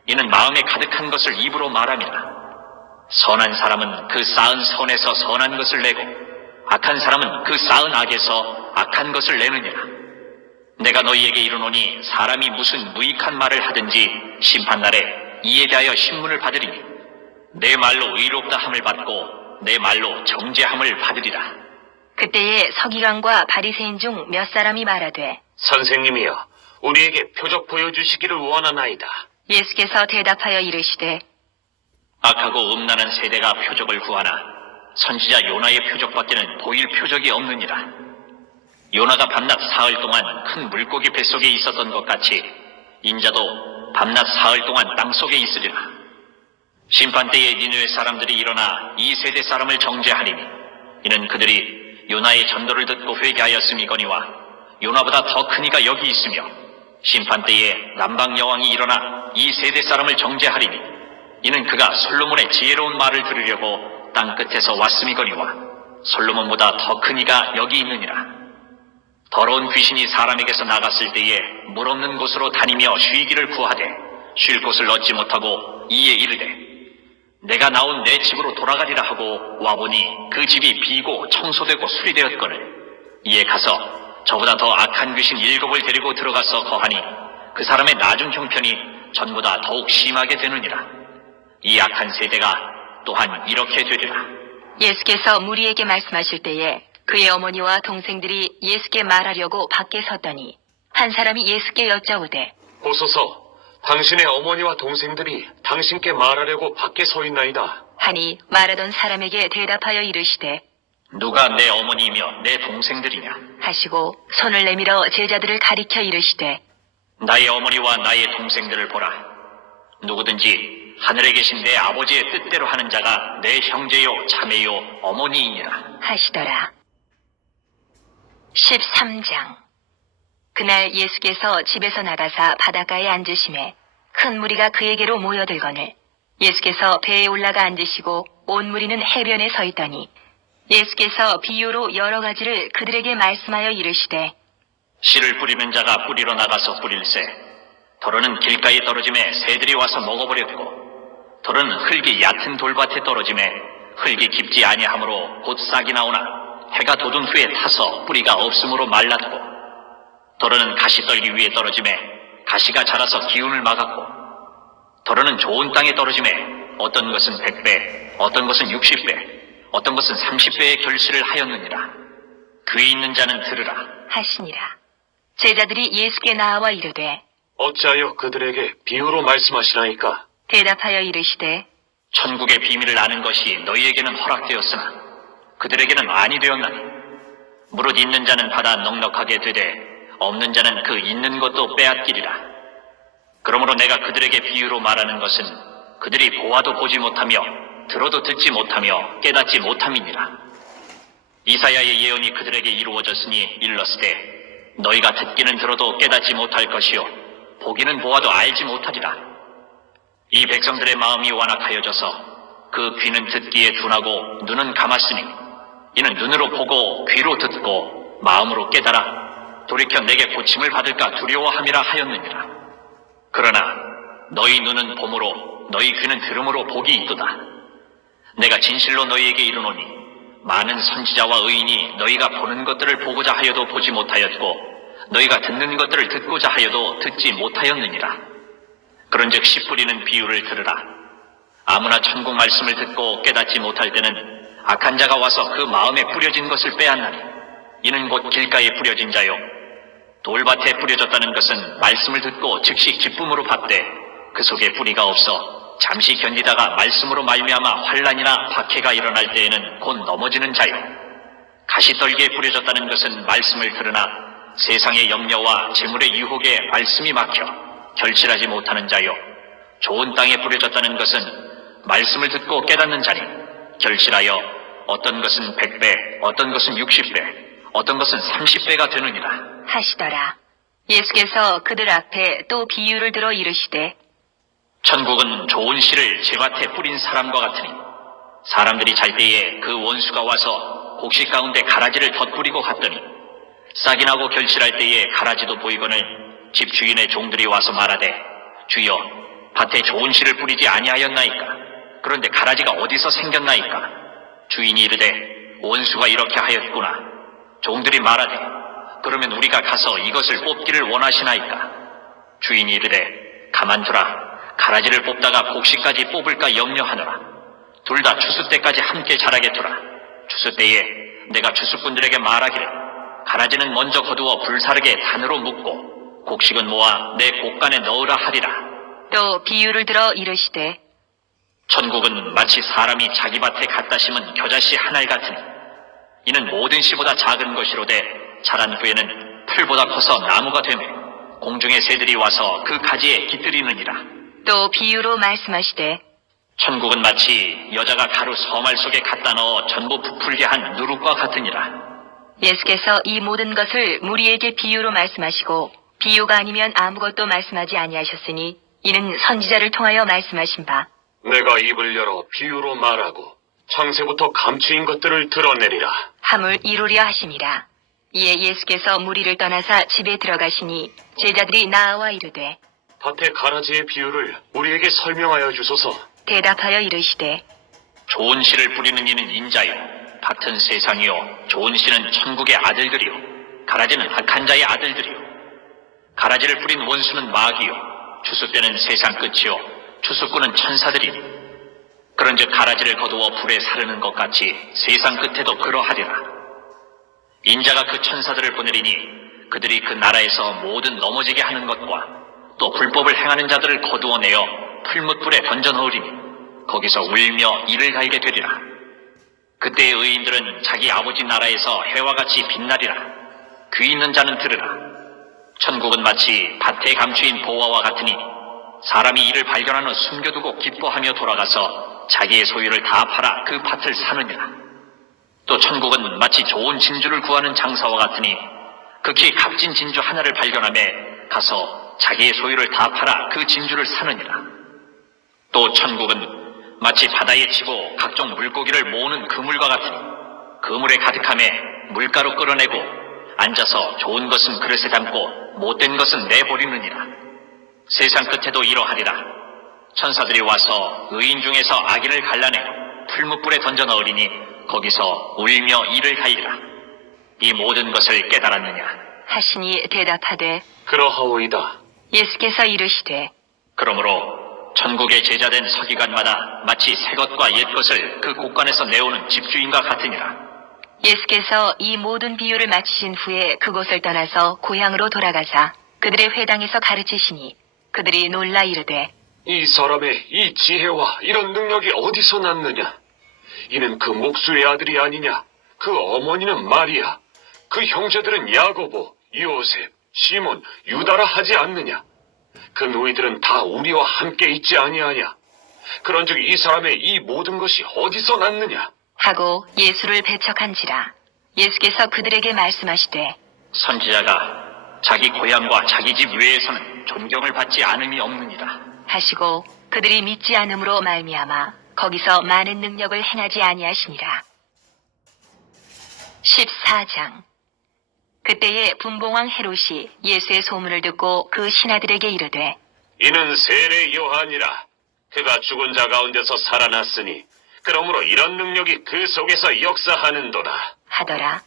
이는 마음에 가득한 것을 입으로 말함이라. 선한 사람은 그 쌓은 선에서 선한 것을 내고 악한 사람은 그 쌓은 악에서 악한 것을 내느니라. 내가 너희에게 이르노니 사람이 무슨 무익한 말을 하든지 심판날에 이에 대하여 신문을 받으리니 내 말로 의롭다 함을 받고 내 말로 정죄함을 받으리라. 그때에 서기관과 바리새인 중 몇 사람이 말하되 선생님이여, 우리에게 표적 보여주시기를 원하나이다. 예수께서 대답하여 이르시되 악하고 음란한 세대가 표적을 구하나 선지자 요나의 표적밖에는 보일 표적이 없느니라. 요나가 밤낮 사흘 동안 큰 물고기 뱃속에 있었던 것 같이 인자도 밤낮 사흘 동안 땅속에 있으리라. 심판때에 니느웨 사람들이 일어나 이 세대 사람을 정죄하리니 이는 그들이 요나의 전도를 듣고 회개하였음이거니와 요나보다 더 큰 이가 여기 있으며 심판때에 남방 여왕이 일어나 이 세대 사람을 정죄하리니 이는 그가 솔로몬의 지혜로운 말을 들으려고 땅 끝에서 왔음이거니와 솔로몬보다 더 큰 이가 여기 있느니라. 더러운 귀신이 사람에게서 나갔을 때에 물 없는 곳으로 다니며 쉬기를 구하되 쉴 곳을 얻지 못하고 이에 이르되 내가 나온 내 집으로 돌아가리라 하고 와보니 그 집이 비고 청소되고 수리되었거늘 이에 가서 저보다 더 악한 귀신 7을 데리고 들어가서 거하니 그 사람의 나중 형편이 전보다 더욱 심하게 되느니라. 이 악한 세대가 또한 이렇게 되리라. 예수께서 무리에게 말씀하실 때에 그의 어머니와 동생들이 예수께 말하려고 밖에 섰더니 한 사람이 예수께 여짜오되 보소서, 당신의 어머니와 동생들이 당신께 말하려고 밖에 서 있나이다. 하니 말하던 사람에게 대답하여 이르시되 누가 내 어머니이며 내 동생들이냐? 하시고 손을 내밀어 제자들을 가리켜 이르시되 나의 어머니와 나의 동생들을 보라. 누구든지 하늘에 계신 내 아버지의 뜻대로 하는 자가 내 형제요 자매요 어머니이니라. 하시더라. 13장. 그날 예수께서 집에서 나가사 바닷가에 앉으심에 큰 무리가 그에게로 모여들거늘 예수께서 배에 올라가 앉으시고 온 무리는 해변에 서 있더니 예수께서 비유로 여러 가지를 그들에게 말씀하여 이르시되 씨를 뿌리는 자가 뿌리러 나가서 뿌릴새 더러는 길가에 떨어짐에 새들이 와서 먹어버렸고 더러는 흙이 얕은 돌밭에 떨어짐에 흙이 깊지 아니하므로 곧 싹이 나오나 해가 돋은 후에 타서 뿌리가 없으므로 말랐고 더러는 가시떨기 위에 떨어짐에 가시가 자라서 기운을 막았고 더러는 좋은 땅에 떨어짐에 어떤 것은 100배 어떤 것은 60배 어떤 것은 30배의 결실을 하였느니라. 귀 있는 자는 들으라. 하시니라. 제자들이 예수께 나와 이르되 어찌하여 그들에게 비유로 말씀하시나이까? 대답하여 이르시되 천국의 비밀을 아는 것이 너희에게는 허락되었으나 그들에게는 아니 되었나니 무릇 있는 자는 받아 넉넉하게 되되 없는 자는 그 있는 것도 빼앗기리라. 그러므로 내가 그들에게 비유로 말하는 것은 그들이 보아도 보지 못하며 들어도 듣지 못하며 깨닫지 못함이니라. 이사야의 예언이 그들에게 이루어졌으니 일렀으되 너희가 듣기는 들어도 깨닫지 못할 것이요 보기는 보아도 알지 못하리라. 이 백성들의 마음이 완악하여져서 그 귀는 듣기에 둔하고 눈은 감았으니 이는 눈으로 보고 귀로 듣고 마음으로 깨달아 돌이켜 내게 고침을 받을까 두려워함이라 하였느니라. 그러나 너희 눈은 봄으로 너희 귀는 들음으로 복이 있도다. 내가 진실로 너희에게 이르노니 많은 선지자와 의인이 너희가 보는 것들을 보고자 하여도 보지 못하였고 너희가 듣는 것들을 듣고자 하여도 듣지 못하였느니라. 그런즉 씨 뿌리는 비유를 들으라. 아무나 천국 말씀을 듣고 깨닫지 못할 때는 악한 자가 와서 그 마음에 뿌려진 것을 빼앗나니 이는 곧 길가에 뿌려진 자요 돌밭에 뿌려졌다는 것은 말씀을 듣고 즉시 기쁨으로 받되 그 속에 뿌리가 없어 잠시 견디다가 말씀으로 말미암아 환난이나 박해가 일어날 때에는 곧 넘어지는 자요 가시떨기에 뿌려졌다는 것은 말씀을 들으나 세상의 염려와 재물의 유혹에 말씀이 막혀 결실하지 못하는 자요 좋은 땅에 뿌려졌다는 것은 말씀을 듣고 깨닫는 자니 결실하여 어떤 것은 100배 어떤 것은 60배 어떤 것은 30배가 되느니라. 하시더라. 예수께서 그들 앞에 또 비유를 들어 이르시되 천국은 좋은 씨를 제밭에 뿌린 사람과 같으니 사람들이 잘 때에 그 원수가 와서 곡식 가운데 가라지를 덧뿌리고 갔더니 싹이 나고 결실할 때에 가라지도 보이거늘 집 주인의 종들이 와서 말하되 주여 밭에 좋은 씨를 뿌리지 아니하였나이까? 그런데 가라지가 어디서 생겼나이까? 주인이 이르되 원수가 이렇게 하였구나. 종들이 말하되 그러면 우리가 가서 이것을 뽑기를 원하시나이까? 주인이 이르되 가만두라. 가라지를 뽑다가 곡식까지 뽑을까 염려하노라. 둘 다 추수 때까지 함께 자라게 두라. 추수 때에 내가 추수꾼들에게 말하기를 가라지는 먼저 거두어 불사르게 단으로 묶고 곡식은 모아 내 곡간에 넣으라 하리라. 또 비유를 들어 이르시되 천국은 마치 사람이 자기 밭에 갖다 심은 겨자씨 한 알 같으니 이는 모든 씨보다 작은 것이로되 자란 후에는 풀보다 커서 나무가 되매 공중의 새들이 와서 그 가지에 깃들이느니라. 또 비유로 말씀하시되 천국은 마치 여자가 가루 서말 속에 갖다 넣어 전부 부풀게 한 누룩과 같으니라. 예수께서 이 모든 것을 무리에게 비유로 말씀하시고 비유가 아니면 아무것도 말씀하지 아니하셨으니 이는 선지자를 통하여 말씀하신 바 내가 입을 열어 비유로 말하고 창세부터 감추인 것들을 드러내리라. 함을 이루려 하심이라. 이에 예수께서 무리를 떠나사 집에 들어가시니 제자들이 나아와 이르되 밭의 가라지의 비유를 우리에게 설명하여 주소서. 대답하여 이르시되 좋은 씨를 뿌리는 이는 인자요 밭은 세상이요 좋은 씨는 천국의 아들들이요 가라지는 악한 자의 아들들이요 가라지를 뿌린 원수는 마귀요 추수 때는 세상 끝이요 추수꾼은 천사들이니 그런즉 가라지를 거두어 불에 사르는 것 같이 세상 끝에도 그러하리라. 인자가 그 천사들을 보내리니 그들이 그 나라에서 모든 넘어지게 하는 것과 또 불법을 행하는 자들을 거두어내어 풀무불에 던져 넣으리니 거기서 울며 이를 갈게 되리라. 그때의 의인들은 자기 아버지 나라에서 해와 같이 빛나리라. 귀 있는 자는 들으라. 천국은 마치 밭에 감추인 보화와 같으니 사람이 이를 발견한 후 숨겨두고 기뻐하며 돌아가서 자기의 소유를 다 팔아 그 밭을 사느니라. 또 천국은 마치 좋은 진주를 구하는 장사와 같으니 극히 값진 진주 하나를 발견하며 가서 자기의 소유를 다 팔아 그 진주를 사느니라. 또 천국은 마치 바다에 치고 각종 물고기를 모으는 그물과 같으니 그물에 가득함에 물가로 끌어내고 앉아서 좋은 것은 그릇에 담고 못된 것은 내버리느니라. 세상 끝에도 이러하리라. 천사들이 와서 의인 중에서 악인을 갈라내 풀무불에 던져 넣으리니 거기서 울며 이를 갈리라. 이 모든 것을 깨달았느냐? 하시니 대답하되 그러하오이다. 예수께서 이르시되 그러므로 천국의 제자된 서기관마다 마치 새 것과 옛 것을 그 곳간에서 내오는 집주인과 같으니라. 예수께서 이 모든 비유를 마치신 후에 그곳을 떠나서 고향으로 돌아가사 그들의 회당에서 가르치시니 그들이 놀라 이르되 이 사람의 이 지혜와 이런 능력이 어디서 났느냐? 이는 그 목수의 아들이 아니냐? 그 어머니는 마리아, 그 형제들은 야고보, 요셉, 시몬, 유다라 하지 않느냐? 그 너희들은 다 우리와 함께 있지 아니하냐? 그런즉 이 사람의 이 모든 것이 어디서 났느냐? 하고 예수를 배척한지라. 예수께서 그들에게 말씀하시되 선지자가 자기 고향과 자기 집 외에서는 존경을 받지 않음이 없느니라. 하시고 그들이 믿지 않음으로 말미암아 거기서 많은 능력을 행하지 아니하시니라. 14장. 그때에 분봉왕 헤롯이 예수의 소문을 듣고 그 신하들에게 이르되 이는 세례 요한이라. 그가 죽은 자 가운데서 살아났으니 그러므로 이런 능력이 그 속에서 역사하는도다. 하더라.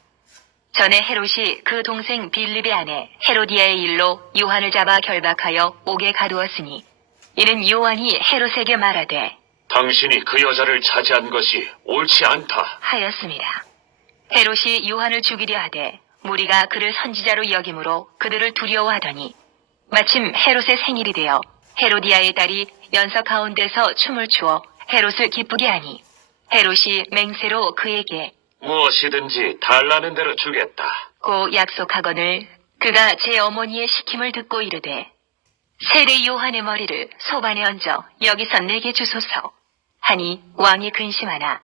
전에 헤롯이 그 동생 빌립의 아내 헤로디아의 일로 요한을 잡아 결박하여 옥에 가두었으니 이는 요한이 헤롯에게 말하되 당신이 그 여자를 차지한 것이 옳지 않다 하였습니다. 헤롯이 요한을 죽이려 하되 무리가 그를 선지자로 여김으로 그들을 두려워하더니 마침 헤롯의 생일이 되어 헤로디아의 딸이 연서 가운데서 춤을 추어 헤롯을 기쁘게 하니 헤롯이 맹세로 그에게 무엇이든지 달라는 대로 주겠다. 고 약속하거늘 그가 제 어머니의 시킴을 듣고 이르되 세례 요한의 머리를 소반에 얹어 여기서 내게 주소서 하니 왕이 근심하나